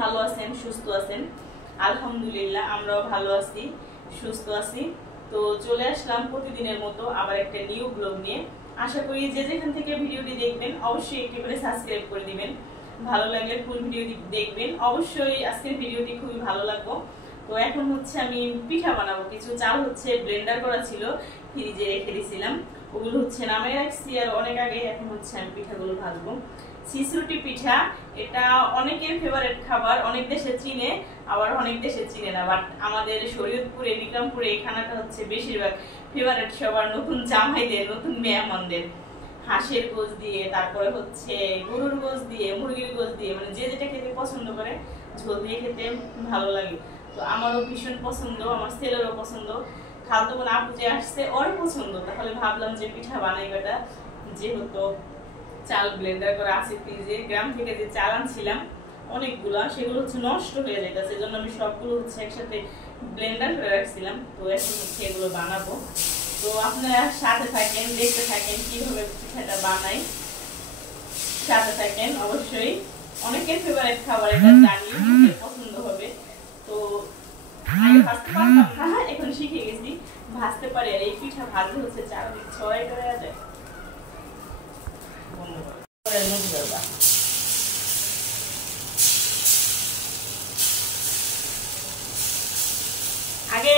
ভালো আছেন, সুস্থ আছেন। আলহামদুলিল্লাহ আমরাও ভালো আছি, সুস্থ আছি। তো চলে আসলাম প্রতিদিনের মতো আবার একটা নিউ ব্লগ নিয়ে। আশা করি যে যেখান থেকে ভিডিওটি দেখবেন অবশ্যই একটি করে সাবস্ক্রাইব করে দিবেন। ভালো লাগলে ফুল ভিডিওটি দেখবেন। অবশ্যই আজকের ভিডিওটি খুবই ভালো লাগবে। তো এখন হচ্ছে আমি পিঠা বানাবো। কিছু চাল হচ্ছে ব্লেন্ডার করা ছিল, ফ্রিজে রেখে দিয়েছিলাম, ওগুলো হচ্ছে নামিয়ে রাখছি আর অনেক আগে। এখন হচ্ছে আমি পিঠাগুলো ভাজবো। সিসরুটি পিঠা, এটা অনেকের ফেভারিট খাবার, অনেক দেশে চিনে আবার অনেক দেশে চিনে না, বাট আমাদের শরীয়তপুরে বিক্রমপুরে এই খানাটা হচ্ছে বেশিরভাগ ফেভারিট সবার, নতুন জামাইদের, নতুন মেহমানদের। হাঁসের গোশ দিয়ে, তারপরে হচ্ছে গরুর গোশ দিয়ে, মুরগির গোশ দিয়ে, মানে যে যেটা খেতে পছন্দ করে, ঝোল দিয়ে খেতে ভালো লাগে। তো আমারও ভীষণ পছন্দ, আমার ছেলেরও পছন্দ, খালতো বোন আপু যে আসছে ওর পছন্দ। তাহলে ভাবলাম যে পিঠা বানাই বেটা, যেহেতু চাল ব্লেন্ডার করা আছে ফ্রিজে। গ্রাম থেকে যে চাল আনছিলাম অনেকগুলা, সেগুলো হচ্ছে নষ্ট হয়ে যেতেছে, সেজন্য আমি সবগুলো হচ্ছে একসাথে ব্লেন্ডার করে রাখছিলাম। তো এখন হচ্ছে এগুলো বানাবো। তো আপনারা সাথে থাকেন, দেখতে থাকেন কিভাবে পিঠাটা বানাই, সাথে থাকেন। অবশ্যই অনেকের ফেভারিট খাবার, এটা জানি পছন্দ হবে। তো আগে ভাজতে পারতাম না, এখন শিখে গেছি, ভাজতে পারি। আর এই পিঠা ভাজতে হচ্ছে চারদিক ছয় করে যায়। আগে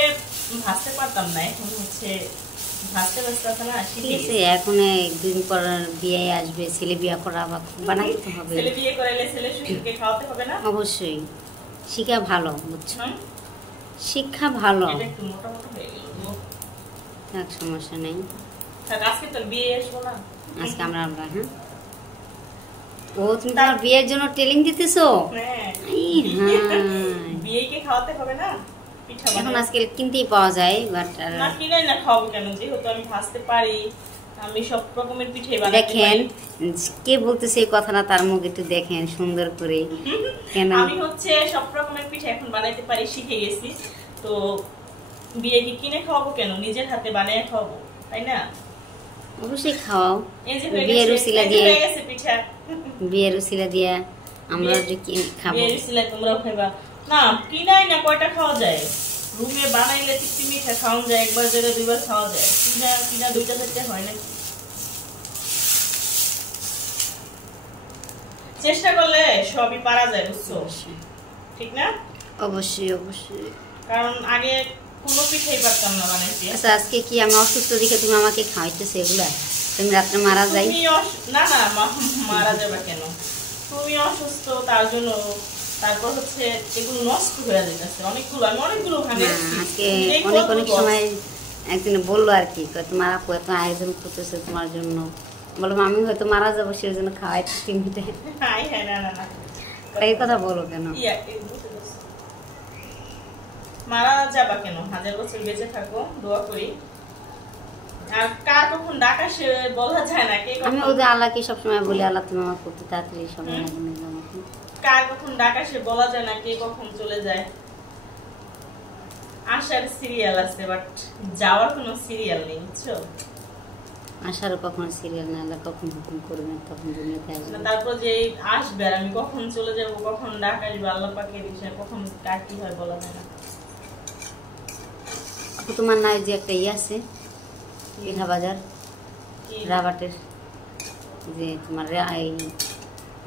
ভাজতে পারতাম না, এখন হচ্ছে ভাজতে ভাজতে না শিখেছি। এখন একদিন পর বিয়ে আসবে, ছেলে বিয়ে করা বানাইতে হবে। ছেলে বিয়ে করাইলে ছেলে শ্বশুরকে খাওয়াতে হবে না? অবশ্যই, শিক্ষা ভালো, বুঝছো? শিক্ষা ভালো, এটা একটু মোটা মোটা হয়ে গেল, এক সমস্যা নেই। আজকে তোর বিয়ে আসবো না, আজকে আমরা হ্যাঁ। ও তুমি তোমার বিয়ের জন্য ট্রেনিং দিতেছো? হ্যাঁ, বিয়েকে খাওয়াতে হবে না পিঠা? এখন আজকে কিনতেই পাওয়া যায়, বাট না কিনে না খাওয়াবো কেন, যেহেতু আমি ভাজতে পারি, আমি সব রকমের পিঠে বানাতে পারি। দেখেন কে বলতেছে এই কথাটা, তার মুখ একটু দেখেন সুন্দর করে। কেন আমি হচ্ছে সব রকমের পিঠে এখন বানাইতে পারি, শিখে গেছি। তো বিয়েকে কিনে খাওয়াবো কেন, নিজের হাতে বানিয়ে খাওয়াবো, তাই না? অবশ্যই খাওয়াও। বিয়ের উসিলা দিয়ে পিঠা, বিয়ের উসিলা দিয়ে আমরা খাবো। বিয়ের উসিলা তোমরাও খাইবা না? কিনাই না, কয়টা খাওয়া যায়? রুমে বানাইলে তিক্তি মিঠা খাওয়া যায়, একবার জায়গায় দুইবার খাওয়া যায়। কিনা কিনা দুইটা চারটে হয় নাকি? চেষ্টা করলে সবই পারা যায়, বুঝছো? ঠিক না? অবশ্যই অবশ্যই, কারণ আগে কোনো পিঠাই পারতাম না বানাইতে। আচ্ছা আজকে কি আমি অসুস্থ দেখে তুমি আমাকে খাওয়াইতেছো এগুলা? তুমি রাত্রে মারা যাই? না না, মারা যাবে কেন? তুমি অসুস্থ তার জন্য, তারপর হচ্ছে এগুলো নষ্ট হয়ে যাচ্ছে অনেকগুলো। আমি অনেকগুলো ভাঙে আজকে অনেক অনেক সময় একদিন বললো আর কি, তোমার আপু এত আয়োজন করতেছে তোমার জন্য, বললাম আমি হয়তো মারা যাবো সেই জন্য খাওয়াইতেছি মিঠে। এই কথা বলো কেন? মারা যাবা কেন? 1000 বছর বেঁচে থাকো, দোয়া করি। আর কার কখন ডাকা সে বলা যায় না। আমি ওদের আল্লাহকে সবসময় বলি, আল্লাহ তুমি আমার করতে তাড়াতাড়ি সময় কার কখন ডাকা সে বলা যায় না, কে কখন চলে যায়। আসার সিরিয়াল আছে, বাট যাওয়ার কোনো সিরিয়াল নেই, বুঝছো? আসারও কখনো সিরিয়াল না, আল্লাহ কখন হুকুম করবেন তখন দুনিয়াতে আসবে। তারপর যে আসবে আর আমি কখন চলে যাব, কখন ডাক আসবে, আল্লাহ পাকের বিষয়, কখন কার কি হয় বলা যায় না। তোমার নাই যে একটা আছে পিঠা বাজার রাবাটের, যে তোমার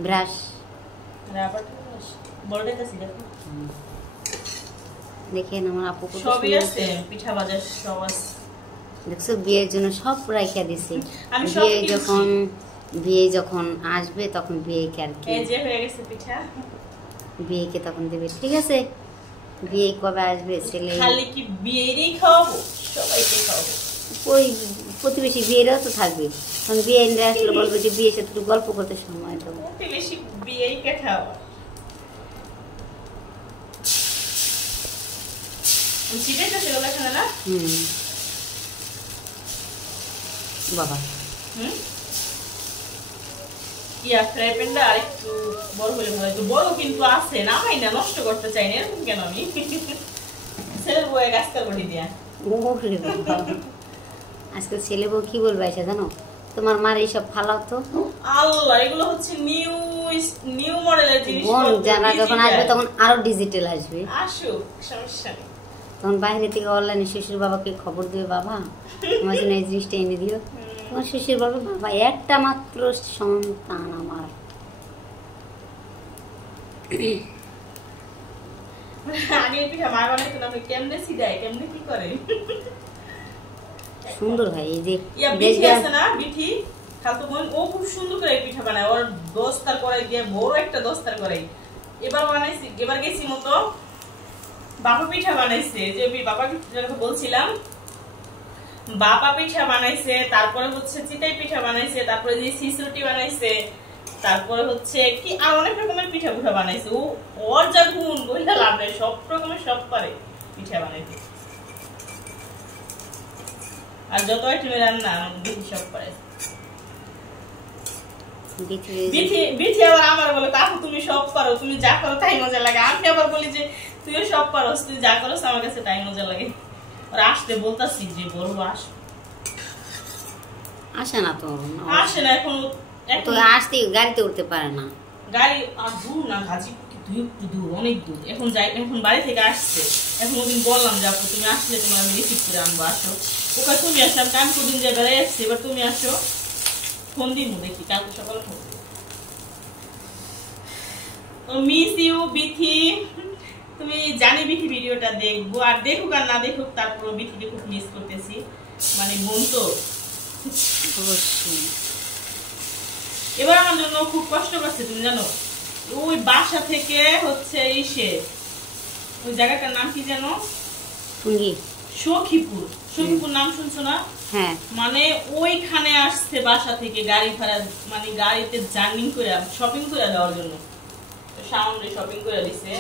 ব্রাশ, দেখেন আমার আপু সবই আছে, পিঠা বাজার সব আছে। দেখছো বিয়ের জন্য সব রাইখা দিছে। বিয়ে যখন আসবে তখন বিয়েকে আর কি হয়ে গেছে পিঠা, বিয়েকে তখন দেবে। ঠিক আছে, বিয়ে কবে আসবে? ছেলে খালি কি বিয়েরই খাওয়াবো? সবাইকে খাওয়াবো। ওই প্রতিবেশী বিয়েরাও তো থাকবে, কারণ বিয়ে আসলে বলবে যে বিয়ের সাথে একটু গল্প করতে সময় দেবো। প্রতিবেশী বিয়েকে খাওয়া বাবা ফ্রাই প্যানটা আরেকটু বড় হলে ভালো হতো। বড় কিন্তু আছে, নামাই না, নষ্ট করতে চাই না। এরকম কেন? আমি ছেলের বউয়ে গাছ কাটবি দিয়া। আজকে ছেলে বউ কি বলবে এসে জানো? তোমার মার এইসব ফালাও তো। আল্লাহ, এগুলো হচ্ছে নিউ নিউ মডেলের জিনিস যারা যখন আসবে তখন আরো ডিজিটাল আসবে। আসুক, সমস্যা নেই। তখন বাইরে থেকে অনলাইনে শ্বশুর বাবাকে খবর দিবে, বাবা আমার জন্য এই জিনিসটা এনে দিও। তখন শ্বশুর বলবে, বাবা একটা মাত্র সন্তান আমার। আগে পিঠা মা বানাইতো না, কেমনে সিধায় কেমনে কি করে সুন্দর হয়। এই যে বিঠি আছে না, বিঠি খালতো বোন, ও খুব সুন্দর করে পিঠা বানায়। ওর দস্তার করাই দিয়ে বড় একটা দস্তার করাই। এবার বানাইছি, এবার গেছি মতো বাপা পিঠা বানাইছে, যে বাবা বলছিলাম বাপা পিঠা বানাইছে, তারপরে হচ্ছে চিতাই পিঠা বানাইছে, তারপরে যে সিসুটি বানাইছে, তারপরে হচ্ছে কি আর অনেক রকমের পিঠা পুঠা বানাইছে। ও ওর যা গুণ বলতে লাভ নেই, সব রকমের সব পারে পিঠা বানাইতে। আর যত আইটেমের রান্না বেশি সব পারে। বিথি আবার আমার বলে, কাকু তুমি সব পারো, তুমি যা করো তাই মজা লাগে। আমি আবার বলি যে তুইও সব পারো, তুই যা করো আমার কাছে তাই মজা লাগে। আর আসতে বলতাছি যে বলবো আসে না তো, আসে না এখন তো আসতে গাড়িতে উঠতে পারে না। গাড়ি আর দূর না, গাজীপুর একটু দূর, অনেক দূর। এখন যাই, এখন বাড়ি থেকে আসছে। এখন ওদিন বললাম যে আপু তুমি আসলে তোমার আমি রিসিভ করে আনবো, আসো। ওখানে তুমি আসো, আমি কান কদিন যে বেড়াই আসছি, এবার তুমি আসো, ফোন দিব দেখি, কালকে সকালে ফোন দিব। মিস ইউ বিথি, তুমি জানি বিথি ভিডিওটা দেখবো, আর দেখুক আর না দেখুক তারপর বিথিকে খুব মিস করতেছি, মানে বোন তো অবশ্যই। এবার আমার জন্য খুব কষ্ট করছে, তুমি জানো। ওই বাসা থেকে হচ্ছে ওই জায়গাটার নাম কি জানো, সখীপুর। সখীপুর নাম শুনছো না? হ্যাঁ। মানে ওইখানে আসছে বাসা থেকে গাড়ি ভাড়া, মানে গাড়িতে জার্নি করে শপিং করে দেওয়ার জন্য। সামনে শপিং করে দিছে,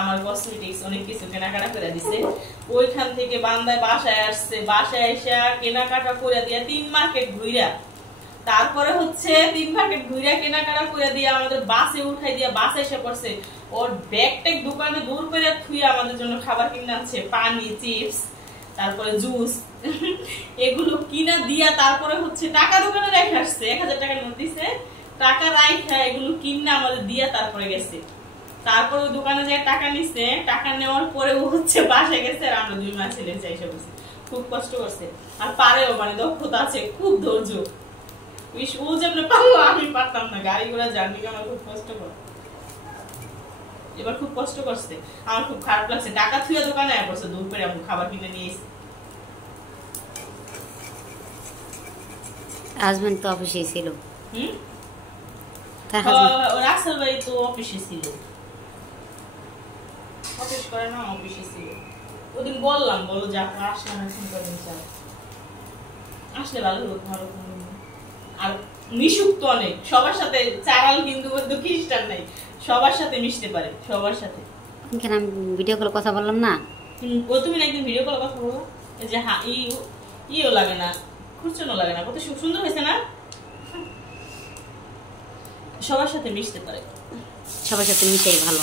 আমার কসমেটিক্স অনেক কিছু কেনাকাটা করে দিছে। ওইখান থেকে বান্দায় বাসায় আসছে, বাসায় এসে কেনাকাটা করে দিয়া 3 মার্কেট ঘুরা, তারপরে হচ্ছে 3 মার্কেট ঘুরা কেনাকাটা করে দিয়ে আমাদের বাসে উঠাই দিয়ে বাসে এসে পড়ছে। ওর ব্যাগটেক দোকানে দূর করে থুয়ে আমাদের জন্য খাবার কিনে আনছে, পানি, চিপস, তারপরে জুস, এগুলো কিনা দিয়া তারপরে হচ্ছে টাকা দোকানে রেখে আসছে। 1000 টাকা নোট দিছে, টাকা রাইখা এগুলো কিনা আমাদের দিয়া তারপরে গেছে। তারপর ওই দোকানে যে টাকা নিছে, টাকা নেওয়ার পরে ও হচ্ছে বাসায় গেছে, আর আমরা 2 মাস ছেলে চাইছে বসে। খুব কষ্ট করছে, আর পারেও, মানে দক্ষতা আছে, খুব ধৈর্য। ও যেমন পারলো আমি পারতাম না, গাড়ি ঘোড়া জার্নি আমার খুব কষ্ট করে। এবার খুব কষ্ট করছে, আমার খুব খারাপ লাগছে। টাকা থুয়ে দোকানে পড়ছে, দূর করে আমি খাবার কিনে নিয়ে এসেছি। হাজবেন্ড তো অফিসে ছিল। রাসেল ভাই তো অফিসে ছিল, অফিস করে না, অফিসে ছিল। ওদিন বললাম, বলো যে আপনার আসলাম এখন কদিন চাই, আসলে ভালো হতো, ভালো। আর মিশুক তো অনেক, সবার সাথে, চারাল হিন্দু বৌদ্ধ খ্রিস্টান নাই, সবার সাথে মিশতে পারে, সবার সাথে। কেন আমি ভিডিও কলে কথা বললাম না? ও তুমি না একদিন ভিডিও কলে কথা বলো, যে হ্যাঁ ইও লাগে না, খুঁজছনো লাগে না, কত সুন্দর হয়েছে না। সবার সাথে মিশতে পারে, সবার সাথে মিশাই ভালো।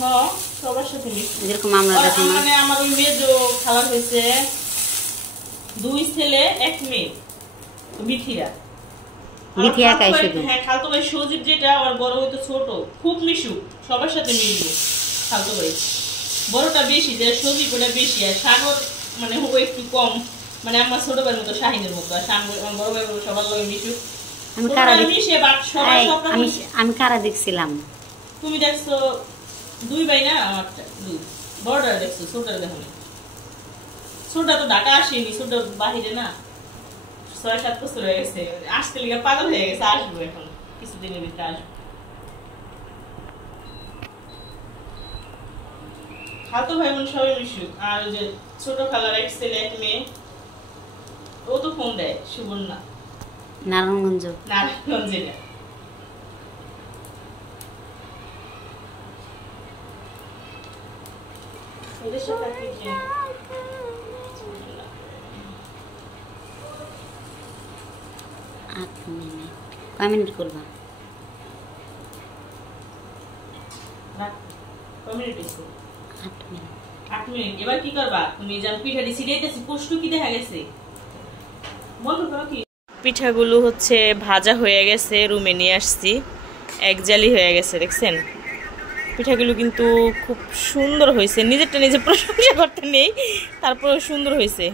হ্যাঁ, সবার সাথে মিশতে, যেরকম আমরা দেখো না, মানে আমার ওই মেজো খাবার হয়েছে 2 ছেলে 1 মেয়ে, বিথিরা। হ্যাঁ, খালতো ভাই সজীব যেটা, আর বড় ভাই তো ছোট, খুব মিশুক, সবার সাথে মিশবে। খালতো ভাই বড়টা বেশি, যে সজীব ওটা বেশি, আর সাগর মানে ও একটু কম, মানে আমার ছোট ভাইয়ের মতো, শাহিনের মতো। আর বড় ভাই সবার লগে মিশুক। আমি কারা দেখছিলাম? তুমি দেখছো 2 ভাই না, আমারটা 2, বড়টা দেখছো, ছোটটা দেখো না। ছোটটা তো ঢাকা আসেনি, ছোটটা বাহিরে না, 6-7 বছর হয়ে গেছে, আসতে লিগে পাগল হয়ে গেছে। আসবো এখন কিছুদিনের ভিতরে আসবো। খালতো ভাই বোন সবাই মিশুক। আর ওই যে ছোট খালার 1 ছেলে 1 মেয়ে, ও তো ফোন দেয়, সুবর্ণা, নারায়ণগঞ্জে। ওদের সাথে কয় মিনিট করবা? 8 মিনিট। এবার কি করবা তুমি? যেন পিঠাটি ছিটাইতেছি, কষ্ট কি দেখা গেছে, বন্ধ করো কি। পিঠাগুলো হচ্ছে ভাজা হয়ে গেছে, রুমে নিয়ে আসছি। এক জালি হয়ে গেছে, দেখছেন? পিঠাগুলো কিন্তু খুব সুন্দর হয়েছে, নিজেরটা নিজে প্রশংসা করতে নেই, তারপরেও সুন্দর হয়েছে।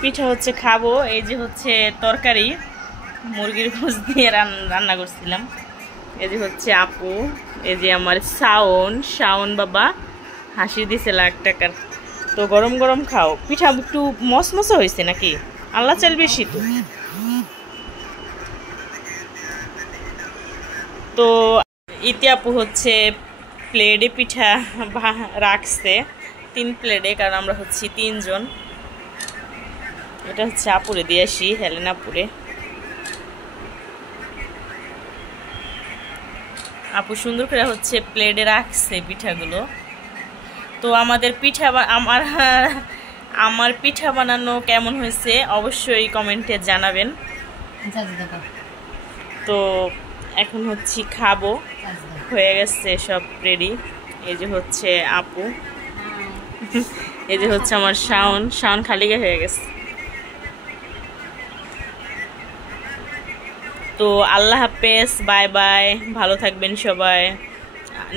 পিঠা হচ্ছে খাবো। এই যে হচ্ছে তরকারি, মুরগির গোশ দিয়ে রান্না করছিলাম। এই যে হচ্ছে আপু, এই যে আমার শাওন বাবা হাসি দিছে লাখ টাকার। তো গরম গরম খাও। পিঠা একটু মসমসা হয়েছে নাকি? আল্লাহ চাল বেশি তো। তো ইতি আপু হচ্ছে প্লেটে পিঠা রাখছে, 3 প্লেটে, কারণ আমরা হচ্ছি 3 জন। এটা হচ্ছে আপুরে দিয়ে আসি, হেলেনাপুরে। আপু সুন্দর করে হচ্ছে প্লেটে রাখছে পিঠাগুলো। তো আমাদের আমার পিঠা বানানো কেমন হয়েছে অবশ্যই কমেন্টে জানাবেন। তো এখন হচ্ছে খাবো, হয়ে গেছে সব রেডি। এই যে হচ্ছে আপু, এই যে হচ্ছে আমার শাওন খালিগে হয়ে গেছে। তো আল্লাহ হাফেজ, বাই বাই, ভালো থাকবেন সবাই।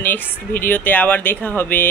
নেক্সট ভিডিওতে আবার দেখা হবে।